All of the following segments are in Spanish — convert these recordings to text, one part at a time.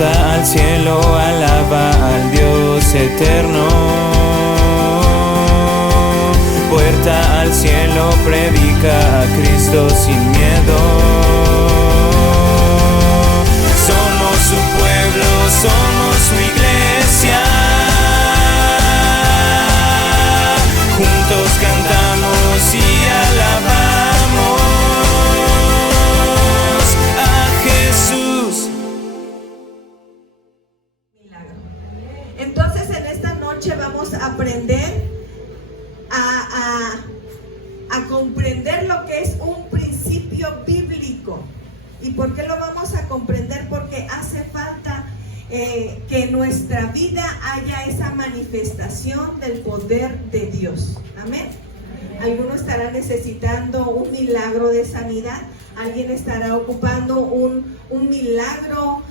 Puerta al cielo, alaba al Dios eterno. Puerta al cielo, predica a Cristo sin miedo. Somos su pueblo, somos su iglesia. Juntos cantamos y alabamos a Jesús. Milagro. Entonces en esta noche vamos a aprender a comprender lo que es un principio bíblico. ¿Y por qué lo vamos a comprender? Porque hace falta que en nuestra vida haya esa manifestación del poder de Dios. Amén. Alguno estará necesitando un milagro de sanidad. Alguien estará ocupando un milagro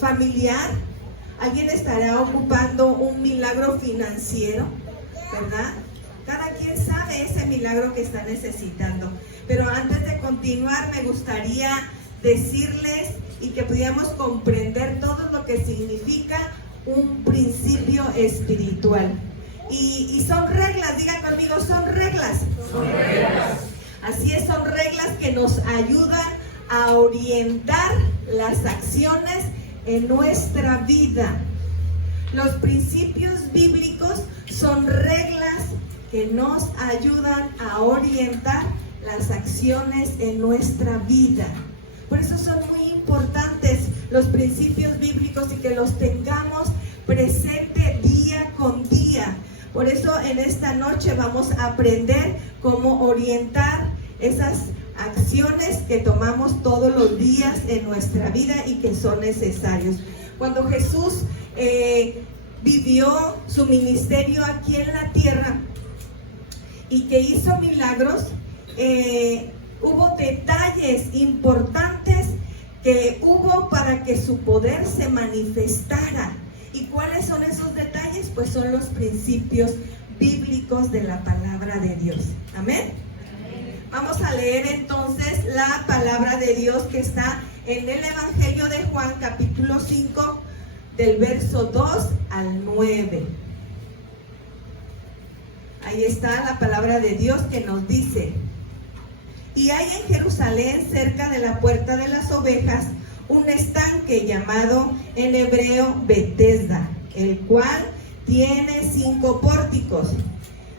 familiar. Alguien estará ocupando un milagro financiero, ¿verdad? Cada quien sabe ese milagro que está necesitando. Pero antes de continuar, me gustaría decirles y que pudiéramos comprender todo lo que significa un principio espiritual. Y son reglas, digan conmigo, son reglas. Son reglas. Así es, son reglas que nos ayudan a orientar las acciones en nuestra vida. Los principios bíblicos son reglas que nos ayudan a orientar las acciones en nuestra vida. Por eso son muy importantes los principios bíblicos y que los tengamos presente día con día. Por eso en esta noche vamos a aprender cómo orientar esas acciones que tomamos todos los días en nuestra vida y que son necesarios. Cuando Jesús vivió su ministerio aquí en la tierra y que hizo milagros, hubo detalles importantes que hubo para que su poder se manifestara. ¿Y cuáles son esos detalles? Pues son los principios bíblicos de la palabra de Dios. Amén. Vamos a leer entonces la palabra de Dios que está en el Evangelio de Juan, capítulo 5, del verso 2 al 9. Ahí está la palabra de Dios que nos dice: y hay en Jerusalén, cerca de la puerta de las ovejas, un estanque llamado en hebreo Betesda, el cual tiene 5 pórticos.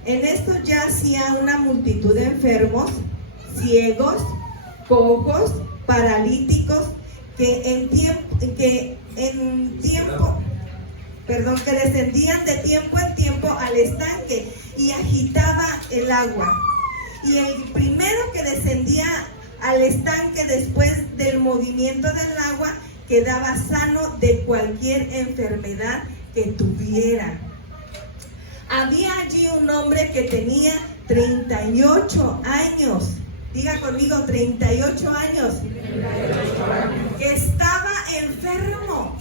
En esto yacía una multitud de enfermos, ciegos, cojos, paralíticos, que descendían de tiempo en tiempo al estanque y agitaba el agua. Y el primero que descendía al estanque después del movimiento del agua quedaba sano de cualquier enfermedad que tuviera. Había allí un hombre que tenía 38 años. Diga conmigo, 38 años. 38 años. Que estaba enfermo.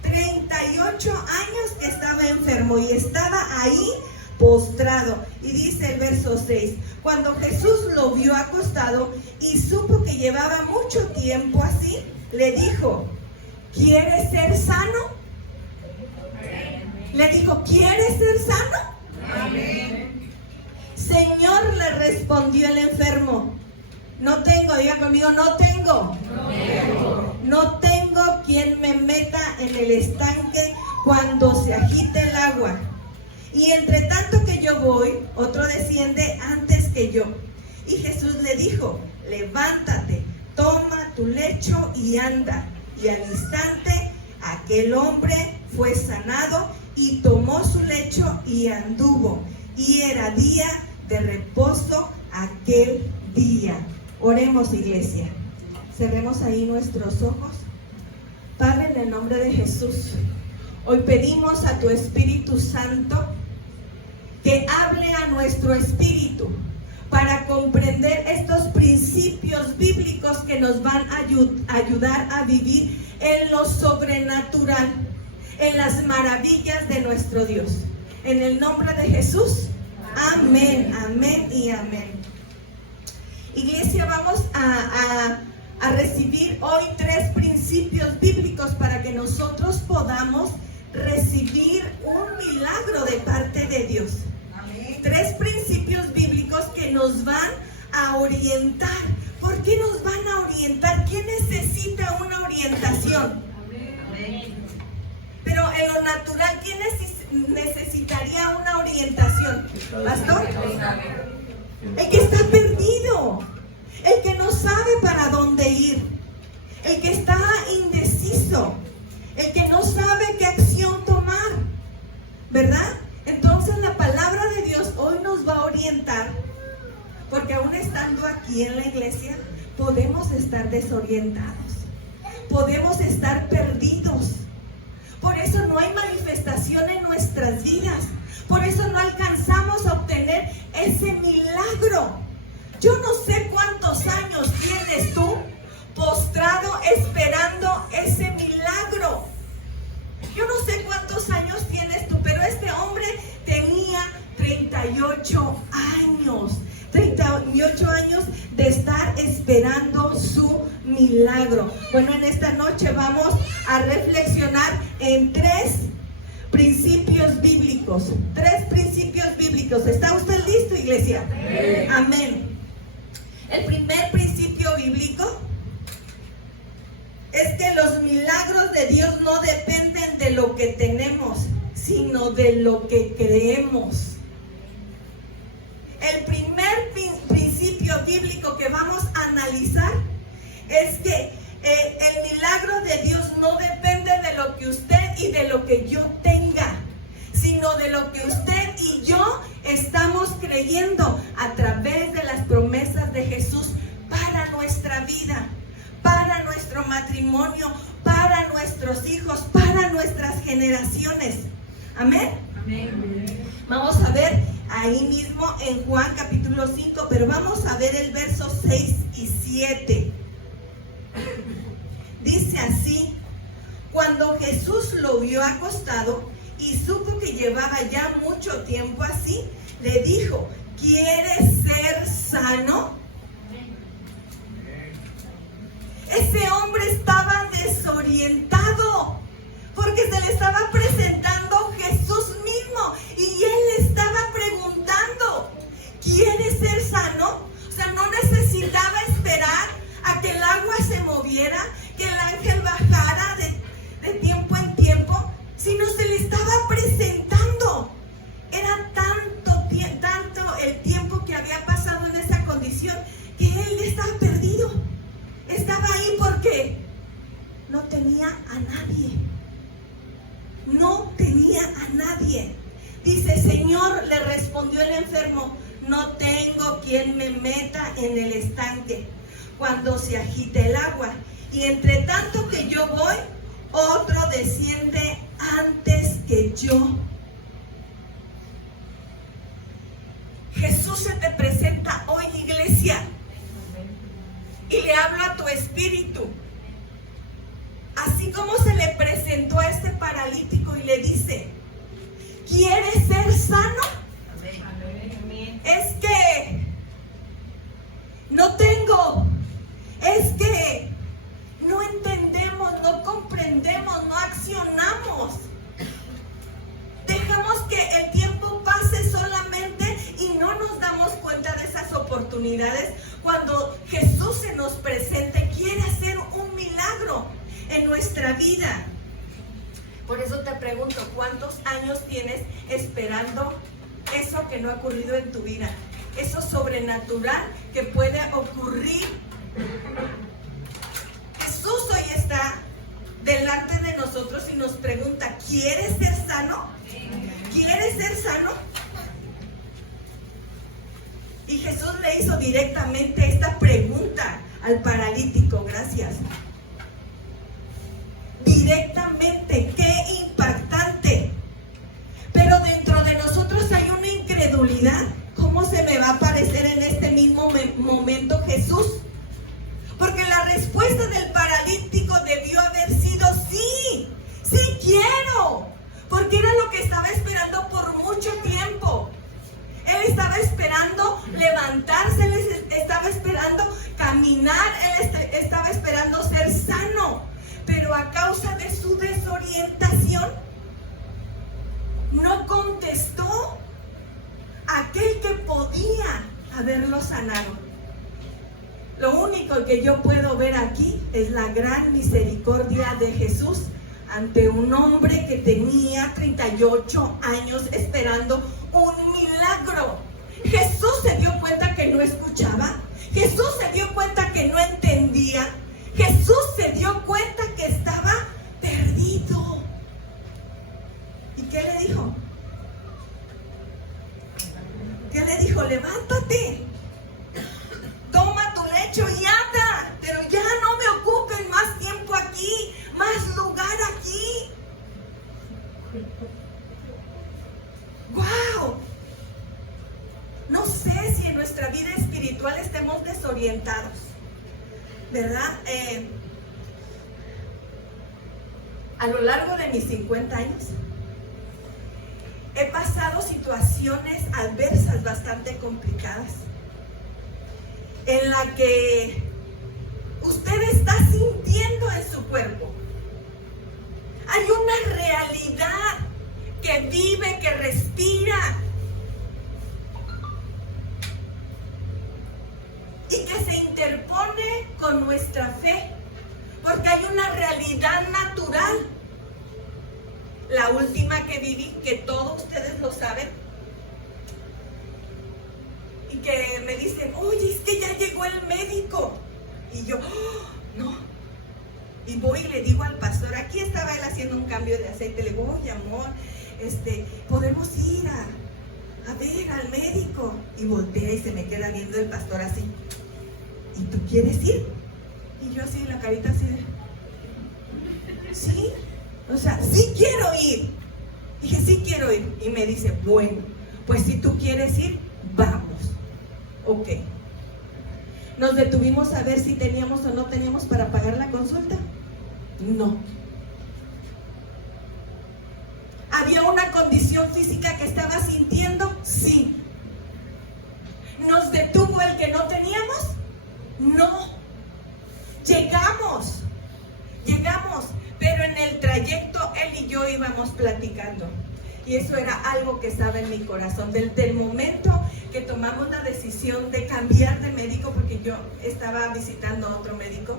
38 años que estaba enfermo y estaba ahí postrado. Y dice el verso 6: cuando Jesús lo vio acostado y supo que llevaba mucho tiempo así, le dijo: ¿quieres ser sano? Le dijo: ¿quieres ser sano? Amén. Señor, le respondió el enfermo, no tengo, diga conmigo, no tengo. No tengo quien me meta en el estanque cuando se agite el agua. Y entre tanto que yo voy, otro desciende antes que yo. Y Jesús le dijo: levántate, toma tu lecho y anda. Y al instante aquel hombre fue sanado y tomó su lecho y anduvo. Y era día de reposo aquel día. Oremos, iglesia. Cerremos ahí nuestros ojos. Padre, en el nombre de Jesús, hoy pedimos a tu Espíritu Santo que hable a nuestro espíritu para comprender estos principios bíblicos que nos van a ayudar a vivir en lo sobrenatural, en las maravillas de nuestro Dios. En el nombre de Jesús, amén, amén y amén. Iglesia, vamos a a recibir hoy 3 principios bíblicos para que nosotros podamos recibir un milagro de parte de Dios. 3 principios bíblicos que nos van a orientar. ¿Por qué nos van a orientar? ¿Quién necesita una orientación? Pero en lo natural, ¿quién necesitaría una orientación? ¿Pastor? El que está perdido, el que no sabe para dónde ir, el que está indeciso, el que no sabe qué acción tomar, ¿verdad? Entonces la palabra de Dios hoy nos va a orientar, porque aún estando aquí en la iglesia podemos estar desorientados, podemos estar perdidos. Por eso no hay manifestación en nuestras vidas, por eso no alcanzamos a obtener ese milagro. Yo no sé cuántos años tienes tú postrado esperando ese milagro. Yo no sé cuántos años tienes tú, pero este hombre tenía 38 años. 38 años de estar esperando su milagro. Bueno, en esta noche vamos a reflexionar en 3 principios bíblicos. 3 principios bíblicos. ¿Está usted listo, iglesia? Sí. Amén. El primer principio bíblico es que los milagros de Dios no dependen de lo que tenemos, sino de lo que creemos. El primer principio bíblico que vamos a analizar es que el milagro de Dios no depende de lo que usted y de lo que yo tenga, sino de lo que usted y yo estamos creyendo a través de las promesas de Jesús para nuestra vida, para nuestro matrimonio, para nuestros hijos, para nuestras generaciones. Amén. Amén. Vamos a ver ahí mismo en Juan capítulo 5, pero vamos a ver el verso 6 y 7. Dice así: cuando Jesús lo vio acostado y supo que llevaba ya mucho tiempo así, le dijo: ¿quieres ser sano? Ese hombre estaba desorientado porque se le estaba presentando Jesús mismo y él le estaba preguntando: ¿quieres ser sano? O sea, no necesitaba esperar a que el agua se moviera, que el ángel bajara de tiempo en tiempo, sino se le estaba presentando. Era tanto el tiempo que había pasado en esa condición que él estaba perdido. Estaba ahí porque no tenía a nadie. No tenía a nadie. Dice: Señor, le respondió el enfermo, no tengo quien me meta en el estanque cuando se agite el agua. Y entre tanto que yo voy, otro desciende antes que yo. Jesús se te presenta hoy, iglesia, y le habla a tu espíritu. Así como se le presentó a este paralítico y le dice: ¿quieres ser sano? Amén. Es que no tengo, es que no entendemos, no comprendemos, no accionamos. Dejamos que el tiempo pase solamente y no nos damos cuenta de esas oportunidades cuando Jesús se nos presente, quiere hacer un milagro en nuestra vida. Por eso te pregunto, ¿cuántos años tienes esperando eso que no ha ocurrido en tu vida? Eso sobrenatural que puede ocurrir. Jesús hoy está delante de nosotros y nos pregunta: ¿quieres ser sano? ¿Quieres ser sano? Y Jesús le hizo directamente esta pregunta al paralítico. Gracias. Directamente, qué impactante. Pero dentro de nosotros hay una incredulidad. ¿Cómo se me va a aparecer en este mismo momento Jesús? Porque la respuesta del paralítico debió haber sido: sí, sí quiero. Porque era lo que estaba esperando por mucho tiempo. Él estaba esperando levantarse, él estaba esperando caminar, él estaba esperando contestó aquel que podía haberlo sanado. Lo único que yo puedo ver aquí es la gran misericordia de Jesús ante un hombre que tenía 38 años esperando un milagro. Jesús se dio cuenta que no escuchaba. Jesús se dio cuenta que no entendía. Jesús se dio cuenta que estaba perdido. ¿Y qué le dijo? ¿Qué le dijo? Levántate, toma tu lecho y anda, pero ya no me ocupen más tiempo aquí, más lugar aquí. ¡Wow! No sé si en nuestra vida espiritual estemos desorientados, ¿verdad? A lo largo de mis 50 años he pasado situaciones adversas bastante complicadas, en la que usted está sintiendo en su cuerpo. Hay una realidad que vive, que respira y que se interpone con nuestra fe, porque hay una realidad natural. La última que viví, que todos ustedes lo saben, y que me dicen, oye, es que ya llegó el médico. Y yo, oh, no. Y voy y le digo al pastor, aquí estaba él haciendo un cambio de aceite, le digo, oye, amor, podemos ir a ver al médico. Y voltea y se me queda viendo el pastor así, ¿y tú quieres ir? Y yo así, la carita así de, ¿sí? O sea, sí quiero ir. Dije, sí quiero ir. Y me dice, bueno, pues si tú quieres ir, vamos. Ok. Nos detuvimos a ver si teníamos o no teníamos para pagar la consulta. No. ¿Había una condición física que estaba sintiendo? Sí. ¿Nos detuvo el que no teníamos? No. Llegamos, pero en el trayecto él y yo íbamos platicando. Y eso era algo que estaba en mi corazón. Desde el momento que tomamos la decisión de cambiar de médico, porque yo estaba visitando a otro médico,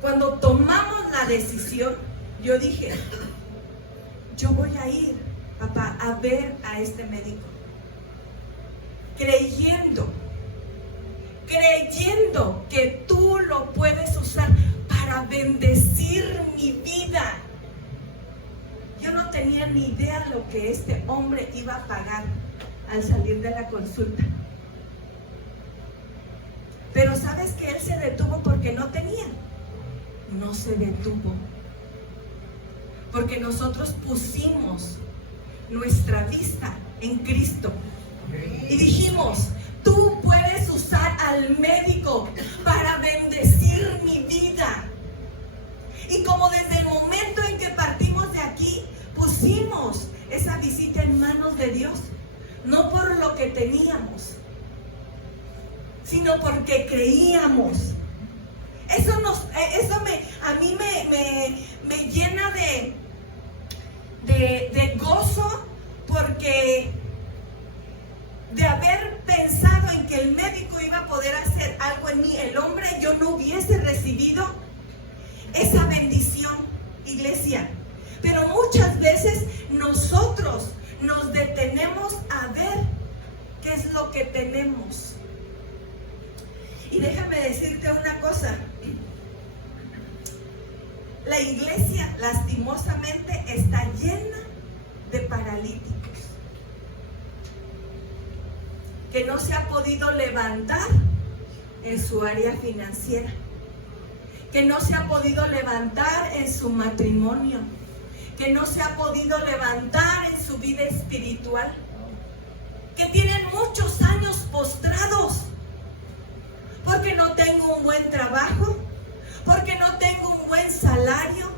cuando tomamos la decisión, yo dije, yo voy a ir, papá, a ver a este médico, creyendo que tú lo puedes usar para bendecir mi vida. Yo no tenía ni idea lo que este hombre iba a pagar al salir de la consulta. Pero ¿sabes que él se detuvo porque no tenía? No se detuvo, porque nosotros pusimos nuestra vista en Cristo y dijimos, tú puedes usar al médico para bendecir mi vida. Y como desde el momento en que partimos de aquí, pusimos esa visita en manos de Dios, no por lo que teníamos, sino porque creíamos. Eso a mí me llena de gozo, porque de haber pensado en que el médico iba a poder hacer algo en mí, el hombre, yo no hubiese recibido esa bendición, iglesia. Pero muchas veces nosotros nos detenemos a ver qué es lo que tenemos. Y déjame decirte una cosa. La iglesia, lastimosamente, está llena de paralíticos que no se ha podido levantar en su área financiera, que no se ha podido levantar en su matrimonio, que no se ha podido levantar en su vida espiritual, que tienen muchos años postrados, porque no tengo un buen trabajo, porque no tengo un buen salario,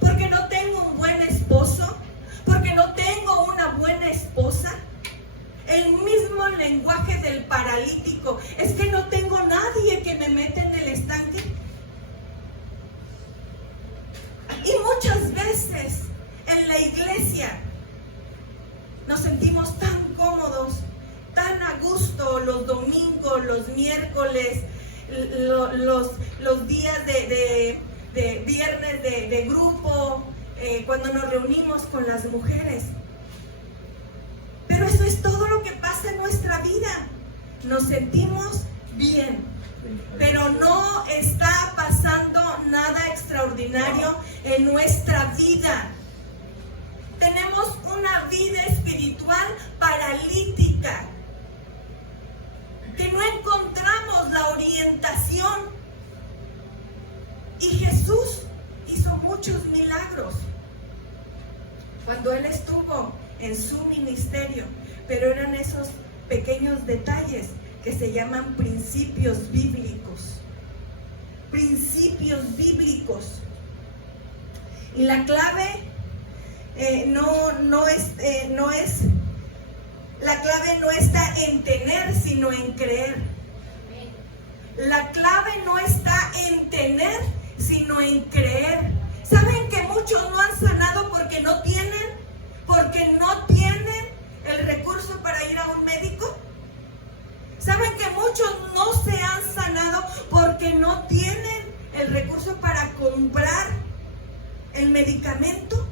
porque no tengo un buen esposo, porque no tengo una buena esposa. El mismo lenguaje del paralítico, es que no tengo nadie que me meta en el estanque. Y muchas veces en la iglesia domingo, los miércoles, los días de viernes de grupo, cuando nos reunimos con las mujeres. Pero eso es todo lo que pasa en nuestra vida. Nos sentimos bien, pero no está pasando nada extraordinario en nuestra vida. Tenemos una vida espiritual paralítica, que no encontramos la orientación. Y Jesús hizo muchos milagros cuando Él estuvo en su ministerio, pero eran esos pequeños detalles que se llaman principios bíblicos. Principios bíblicos. Y la clave la clave no está en tener, sino en creer. La clave no está en tener, sino en creer. ¿Saben que muchos no han sanado porque no tienen? Porque no tienen el recurso para ir a un médico. ¿Saben que muchos no se han sanado porque no tienen el recurso para comprar el medicamento?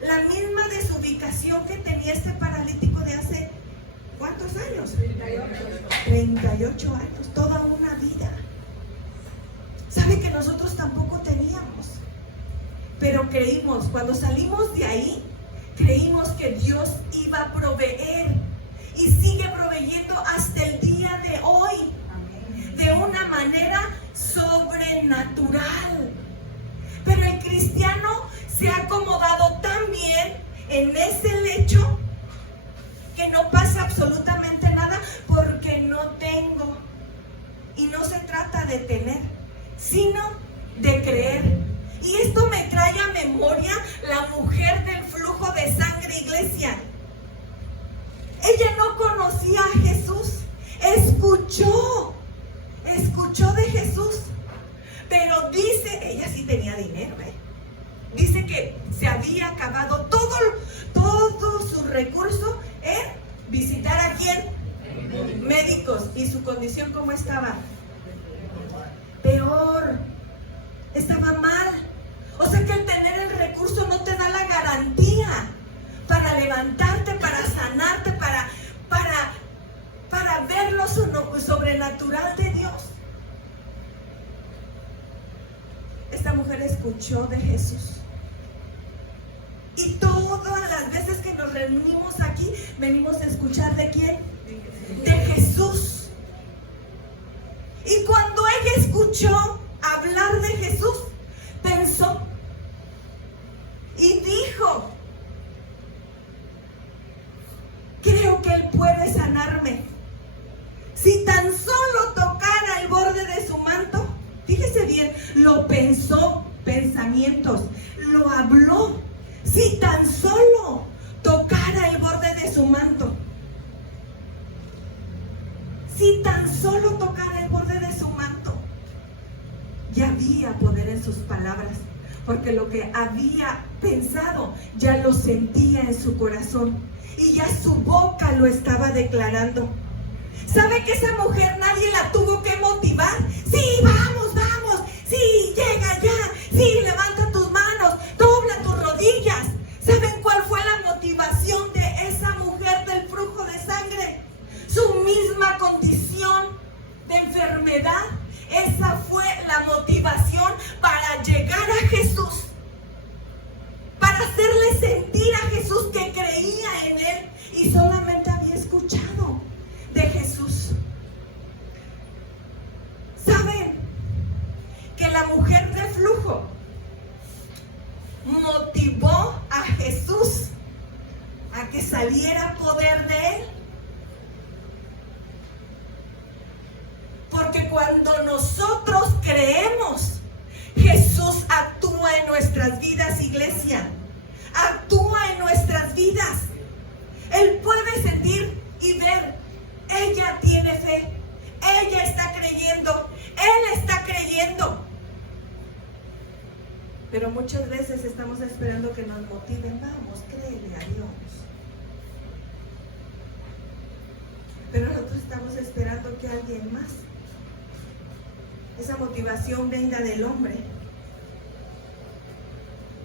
La misma desubicación que tenía este paralítico de hace, ¿cuántos años? 38 años, toda una vida. ¿Sabe que nosotros tampoco teníamos? Pero creímos, cuando salimos de ahí, creímos que Dios iba a proveer y sigue proveyendo hasta el día de hoy, de una manera sobrenatural. Pero el cristiano se ha acomodado tan bien en ese lecho que no pasa absolutamente nada porque no tengo. Y no se trata de tener, sino de creer. Y esto me trae a memoria la mujer del flujo de sangre, iglesia. Ella no conocía a Jesús, escuchó de Jesús, pero dice, ella sí tenía dinero, dice que se había acabado todo su recurso en visitar a quién, médicos, y su condición ¿cómo estaba? Peor, estaba mal. O sea que el tener el recurso no te da la garantía para levantarte, para sanarte, para ver lo sobrenatural de Dios. Esta mujer escuchó de Jesús. Y todas las veces que nos reunimos aquí, venimos a escuchar ¿de quién? De Jesús. Y cuando ella escuchó hablar de Jesús, pensó y dijo: creo que Él puede sanarme. Si tan solo tocara el borde de su manto. Fíjese bien, lo pensó, pensamientos, lo habló. Si tan solo tocara el borde de su manto. Si tan solo tocara el borde de su manto. Ya había poder en sus palabras, porque lo que había pensado ya lo sentía en su corazón y ya su boca lo estaba declarando. ¿Sabe que esa mujer nadie la tuvo que motivar? Sí, vamos, vamos, sí, llega ya, sí, levanta tus manos, dobla tus rodillas. ¿Saben cuál fue la motivación de esa mujer del flujo de sangre? Su misma condición de enfermedad. Esa fue la motivación para llegar a Jesús, para hacerle sentir a Jesús que creía en Él y solamente había escuchado de Jesús. ¿Saben que la mujer de flujo motivó a Jesús a que saliera poder de Él? Porque cuando nosotros creemos, Jesús actúa en nuestras vidas, iglesia. Actúa en nuestras vidas. Él puede sentir y ver. Ella tiene fe. Ella está creyendo. Él está creyendo. Pero muchas veces estamos esperando que nos motiven. Vamos, créele a Dios. pero nosotros estamos esperando que alguien más, esa motivación venga del hombre.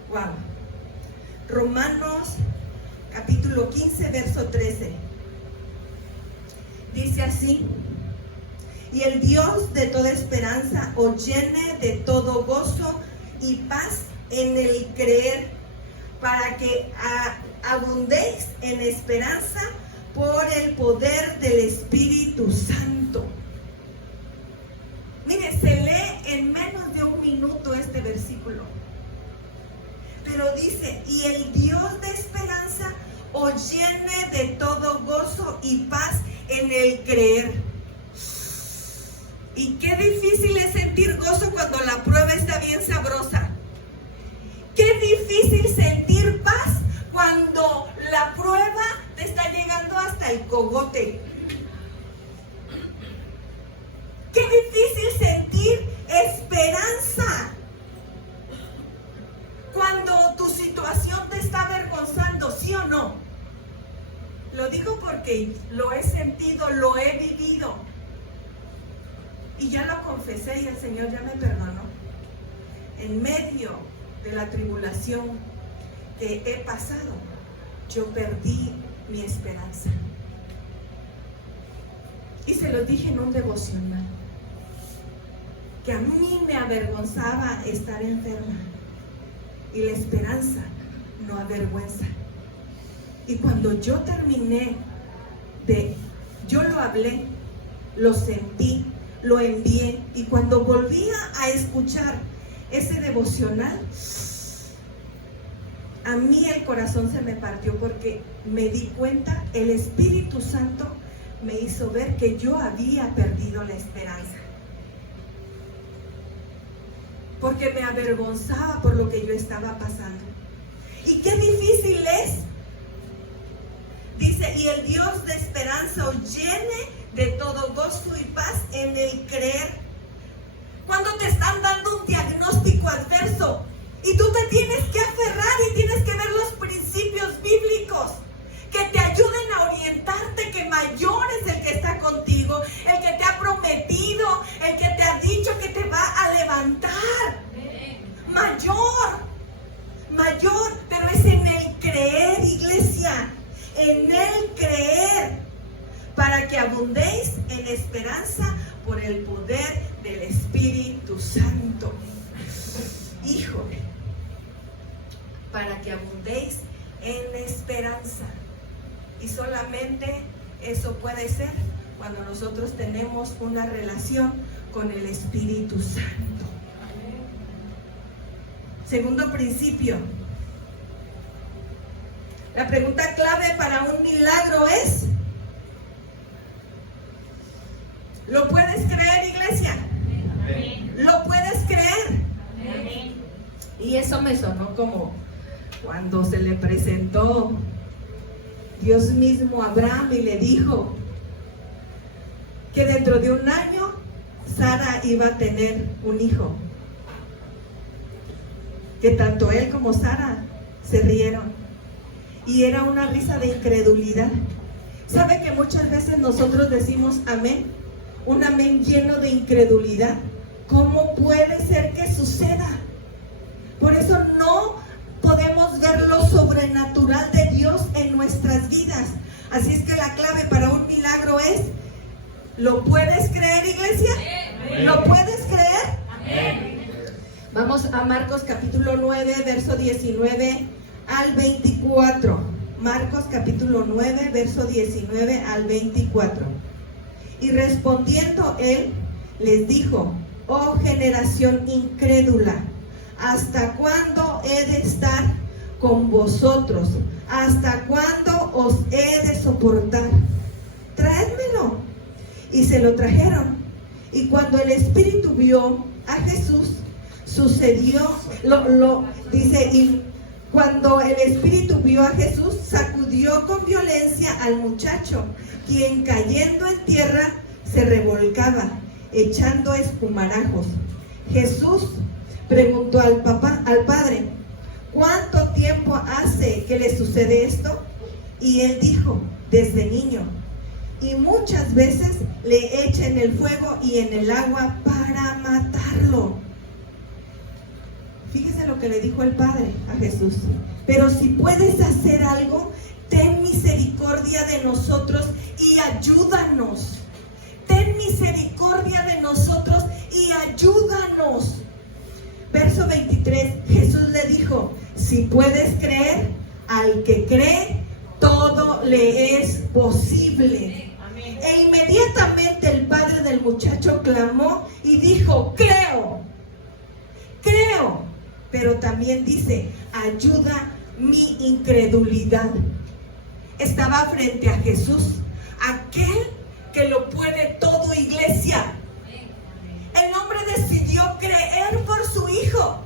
Wow. Romanos capítulo 15, verso 13. Dice así: y el Dios de toda esperanza os llene de todo gozo y paz en el creer, para que abundéis en esperanza por el poder del Espíritu Santo. Mire, se lee en menos de un minuto este versículo. Pero dice: y el Dios de esperanza os llene de todo gozo y paz en el creer. Y qué difícil es sentir gozo cuando la prueba está bien sabrosa. Qué difícil sentir paz cuando la prueba te está llegando hasta el cogote. Qué difícil sentir esperanza cuando tu situación te está avergonzando, ¿sí o no? Lo digo porque lo he sentido, lo he vivido. Y ya lo confesé y el Señor ya me perdonó. En medio de la tribulación que he pasado, yo perdí mi esperanza. Y se lo dije en un devocional, que a mí me avergonzaba estar enferma. Y la esperanza no avergüenza. Y cuando yo terminé yo lo hablé, lo sentí, lo envié, y cuando volvía a escuchar ese devocional, a mí el corazón se me partió, porque me di cuenta, el Espíritu Santo me hizo ver que yo había perdido la esperanza, porque me avergonzaba por lo que yo estaba pasando. Y qué difícil es. Dice: y el Dios de esperanza os llene de todo gozo y paz en el creer. Cuando te están dando un diagnóstico adverso y tú te tienes que aferrar y tienes que ver los principios bíblicos que te ayuden a orientarte, que mayor es el que está contigo, el que te ha prometido, el que te ha dicho que te va a levantar. Mayor, pero es en el creer, iglesia, en el creer, para que abundéis en esperanza por el poder del Espíritu Santo. Híjole, para que abundéis en esperanza. Y solamente eso puede ser cuando nosotros tenemos una relación con el Espíritu Santo. Segundo principio. La pregunta clave para un milagro es: ¿lo puedes creer, iglesia? Amén. ¿Lo puedes creer? Amén. Y eso me sonó como cuando se le presentó Dios mismo a Abraham y le dijo que dentro de un año Sara iba a tener un hijo. Que tanto él como Sara se rieron. Y era una risa de incredulidad. ¿Sabe que muchas veces nosotros decimos amén? Un amén lleno de incredulidad. ¿Cómo puede ser que suceda? Por eso no podemos ver lo sobrenatural de Dios en nuestras vidas. Así es que la clave para un milagro es: ¿lo puedes creer, iglesia? Amén. ¿Lo puedes creer? Amén. Vamos a Marcos capítulo 9, verso 19 al 24. Marcos capítulo 9, verso 19 al 24. Y respondiendo él, les dijo: oh generación incrédula, ¿hasta cuándo he de estar con vosotros? ¿Hasta cuándo os he de soportar? Traédmelo. Y se lo trajeron. Y cuando el espíritu vio a Jesús, dice, y cuando el espíritu vio a Jesús, sacudió con violencia al muchacho, quien cayendo en tierra se revolcaba, echando espumarajos. Jesús preguntó al padre: ¿cuánto tiempo hace que le sucede esto? Y él dijo: desde niño. y muchas veces le echa en el fuego y en el agua para matarlo. Fíjese lo que le dijo el Padre a Jesús. Pero si puedes hacer algo, ten misericordia de nosotros y ayúdanos. Ten misericordia de nosotros y ayúdanos. Verso 23, Jesús le dijo, si puedes creer, al que cree, todo le es posible. Amén. E inmediatamente el padre del muchacho clamó y dijo, creo. Pero también dice, ayuda mi incredulidad. Estaba frente a Jesús, aquel que lo puede todo, iglesia. El hombre decidió creer por su hijo,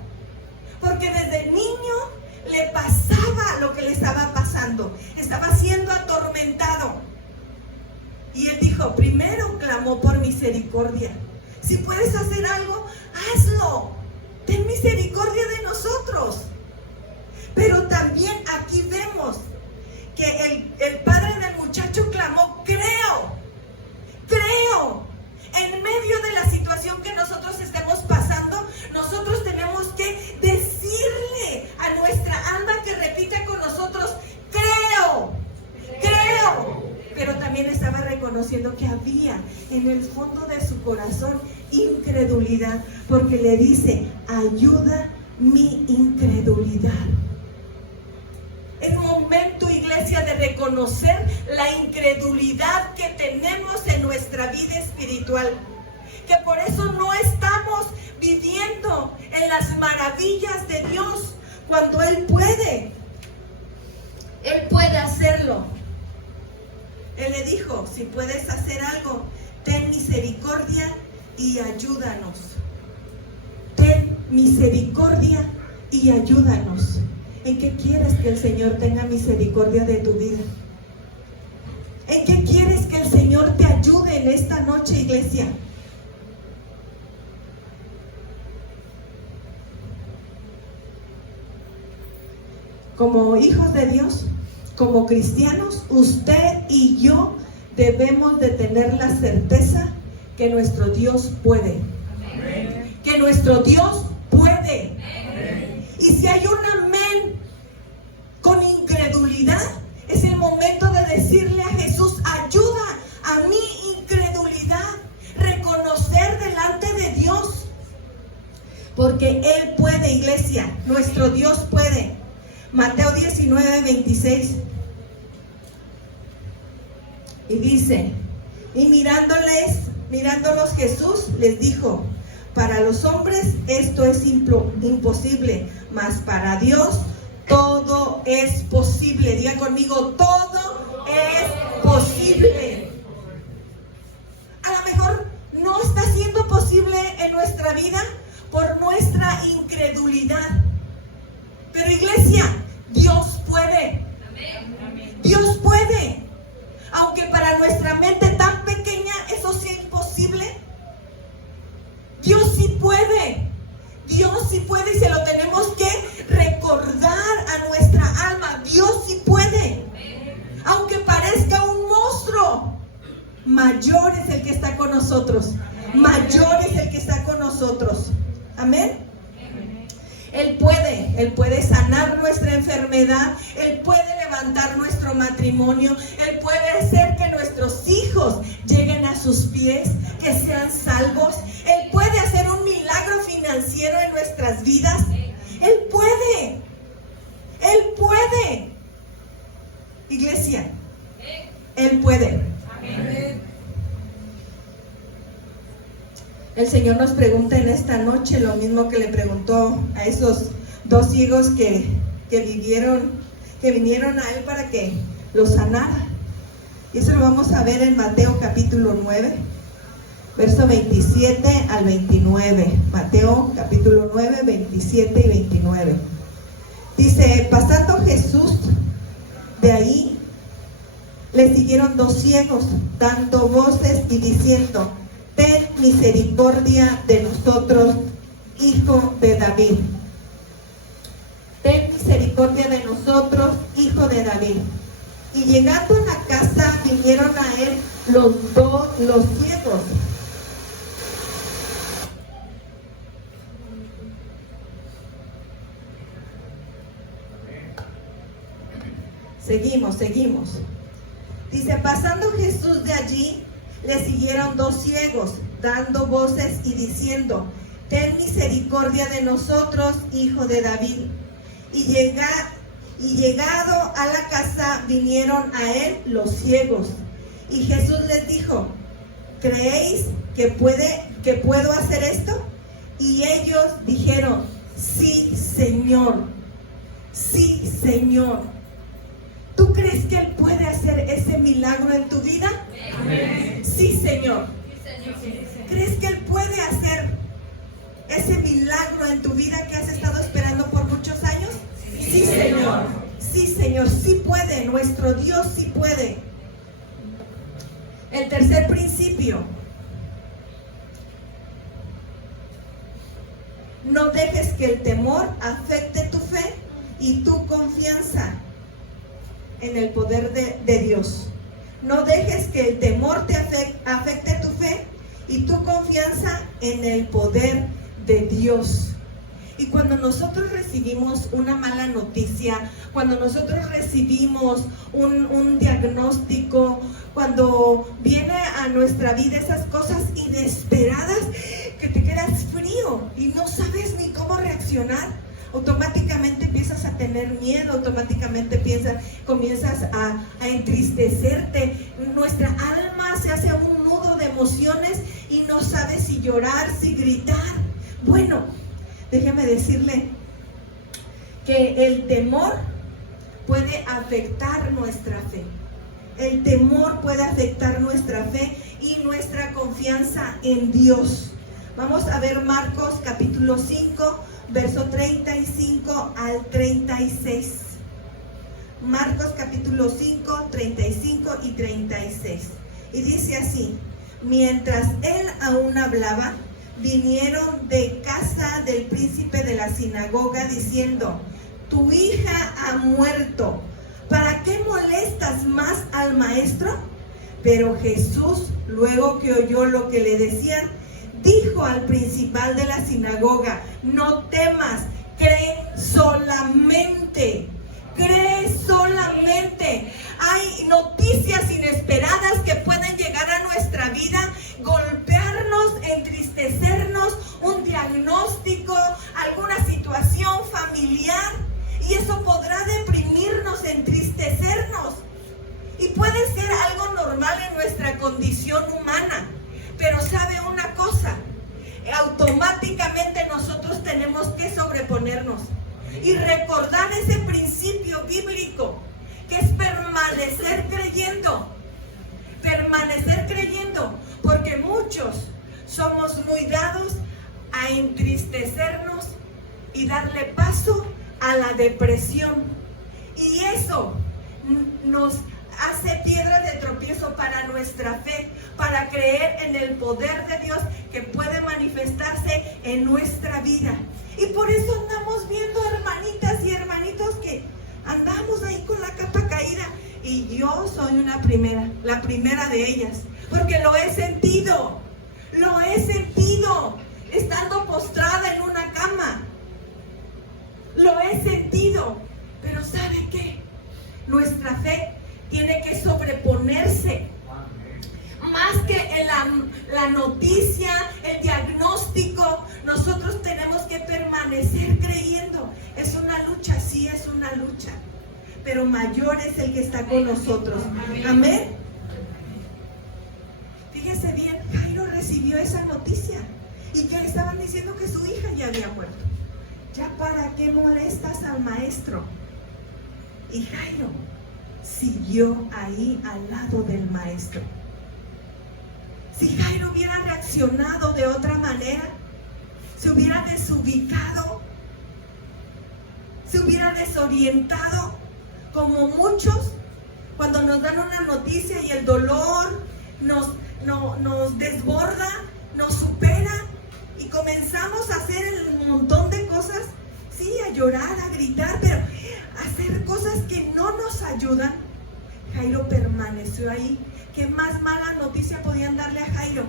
porque desde niño le pasaba lo que le estaba pasando. Estaba siendo atormentado. Y él dijo, primero clamó por misericordia. Si puedes hacer algo, hazlo. Ten misericordia de nosotros. Pero también aquí vemos que el padre del muchacho clamó, creo. En medio de la situación que nosotros estemos pasando, nosotros tenemos que decirle a nuestra alma que repita con nosotros, creo. Pero también estaba reconociendo que había en el fondo de su corazón incredulidad, porque le dice, ayuda mi incredulidad. Es momento, iglesia, de reconocer la incredulidad que tenemos en nuestra vida espiritual, que por eso no estamos viviendo en las maravillas de Dios, cuando Él puede hacerlo. Él le dijo, si puedes hacer algo, ten misericordia y ayúdanos. Ten misericordia y ayúdanos. ¿En qué quieres que el Señor tenga misericordia de tu vida? ¿En qué quieres que el Señor te ayude en esta noche, iglesia? Como hijos de Dios, como cristianos, usted y yo debemos de tener la certeza que nuestro Dios puede. Amén. Que nuestro Dios puede. Amén. Y si hay un amén con incredulidad, es el momento de decirle a Jesús, ayuda a mi incredulidad, reconocer delante de Dios, porque Él puede, iglesia, nuestro Dios puede. Mateo 19:26, y dice, y mirándolos Jesús les dijo, para los hombres esto es imposible, mas para Dios todo es posible. Diga conmigo, todo es posible. A lo mejor no está siendo posible en nuestra vida por nuestra incredulidad, pero iglesia, Dios puede. Dios puede. Aunque para nuestra mente tan pequeña eso sea imposible, Dios sí puede. Dios sí puede, y se lo tenemos que recordar a nuestra alma. Dios sí puede. Aunque parezca un monstruo, mayor es el que está con nosotros. Mayor es el que está con nosotros. Amén. Él puede sanar nuestra enfermedad, Él puede levantar nuestro matrimonio, Él puede hacer que nuestros hijos lleguen a sus pies, que sean salvos, Él puede hacer un milagro financiero en nuestras vidas. Él puede. Iglesia, Él puede. El Señor nos pregunta en esta noche lo mismo que le preguntó a esos dos ciegos que vinieron a Él para que los sanara. Y eso lo vamos a ver en Mateo capítulo 9, verso 27 al 29. Mateo capítulo 9, 27 y 29. Dice, pasando Jesús de ahí, le siguieron dos ciegos, dando voces y diciendo, ten misericordia de nosotros, hijo de David. Ten misericordia de nosotros, hijo de David. Y llegando a la casa vinieron a él los ciegos. Seguimos. Dice, pasando Jesús de allí, le siguieron 2 ciegos, dando voces y diciendo, ten misericordia de nosotros, hijo de David. Y llegado a la casa, vinieron a él los ciegos. Y Jesús les dijo, ¿creéis que puedo hacer esto? Y ellos dijeron, sí, Señor. Sí, Señor. ¿Tú crees que Él puede hacer ese milagro en tu vida? Amén. Sí, Señor. Sí, Señor. ¿Crees que Él puede hacer ese milagro en tu vida que has estado esperando por muchos años? Sí, Señor. Sí, Señor, sí puede. Nuestro Dios sí puede. El tercer principio. No dejes que el temor afecte tu fe y tu confianza en el poder de Dios. No dejes que el temor te afecte tu fe y tu confianza en el poder de Dios. Y cuando nosotros recibimos una mala noticia, cuando nosotros recibimos un diagnóstico, cuando viene a nuestra vida esas cosas inesperadas, que te quedas frío y no sabes ni cómo reaccionar, automáticamente empiezas a tener miedo, automáticamente comienzas a entristecerte. Nuestra alma se hace un nudo de emociones y no sabes si llorar, si gritar. Bueno, déjeme decirle que el temor puede afectar nuestra fe. El temor puede afectar nuestra fe y nuestra confianza en Dios. Vamos a ver Marcos capítulo 5, verso 35 al 36. Marcos capítulo 5, 35 y 36. Y dice así: mientras él aún hablaba, vinieron de casa del príncipe de la sinagoga diciendo, tu hija ha muerto, ¿para qué molestas más al maestro? Pero Jesús, luego que oyó lo que le decían, dijo al principal de la sinagoga, no temas, cree solamente. Cree solamente. Hay noticias inesperadas que pueden llegar a nuestra vida, golpearnos, entristecernos, un diagnóstico, alguna situación familiar, y eso podrá deprimirnos, entristecernos. Y puede ser algo normal en nuestra condición humana. Pero ¿sabe una cosa? Automáticamente nosotros tenemos que sobreponernos y recordar ese principio bíblico que es permanecer creyendo, porque muchos somos muy dados a entristecernos y darle paso a la depresión, y eso nos hace piedra de tropiezo para nuestra fe, para creer en el poder de Dios que puede manifestarse en nuestra vida. Y por eso andamos viendo hermanitas y hermanitos que andamos ahí con la capa caída. Y yo soy la primera de ellas, porque lo he sentido, estando postrada en una cama. Lo he sentido, pero ¿sabe qué? Nuestra fe tiene que sobreponerse. Más que la noticia, el diagnóstico, nosotros tenemos que permanecer creyendo. Es una lucha, sí, es una lucha, pero mayor es el que está con nosotros. Amén. Fíjese bien, Jairo recibió esa noticia y ya estaban diciendo que su hija ya había muerto. ¿Ya para qué molestas al maestro? Y Jairo siguió ahí al lado del maestro. Si Jairo hubiera reaccionado de otra manera, se hubiera desubicado, se hubiera desorientado, como muchos, cuando nos dan una noticia y el dolor nos desborda, nos supera y comenzamos a hacer un montón de cosas, sí, a llorar, a gritar, pero a hacer cosas que no nos ayudan. Jairo permaneció ahí. ¿Qué más mala noticia podían darle a Jairo?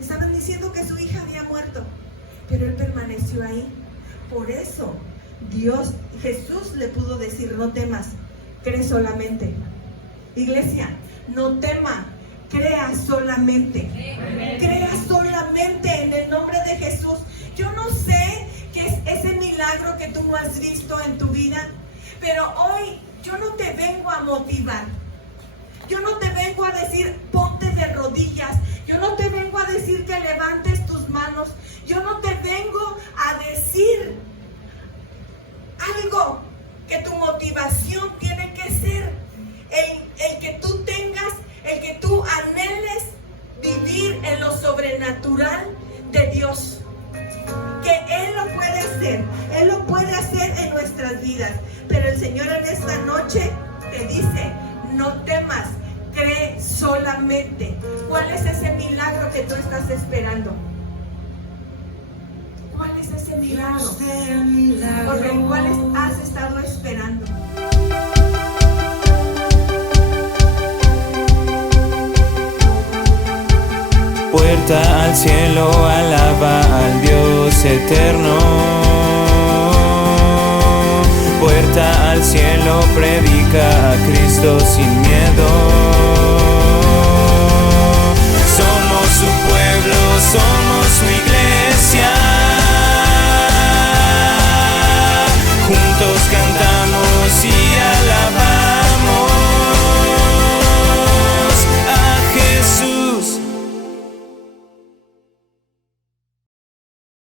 Estaban diciendo que su hija había muerto, pero él permaneció ahí. Por eso Jesús le pudo decir: no temas, cree solamente. Iglesia, no tema, crea solamente. Crea solamente en el nombre de Jesús. Yo no sé qué es ese milagro que tú no has visto en tu vida, pero hoy yo no te vengo a motivar. Yo no te vengo a decir ponte de rodillas. Yo no te vengo a decir que levantes tus manos. Yo no te vengo a decir algo, que tu motivación tiene que ser el que tú tengas, el que tú anheles vivir en lo sobrenatural de Dios. Que Él lo puede hacer. Él lo puede hacer en nuestras vidas. Pero el Señor en esta noche te dice: no temas, cree solamente. ¿Cuál es ese milagro que tú estás esperando? ¿Cuál es ese milagro por el cual has estado esperando? Puerta al cielo, alaba al Dios eterno. Puerta al cielo, predica a Cristo sin miedo.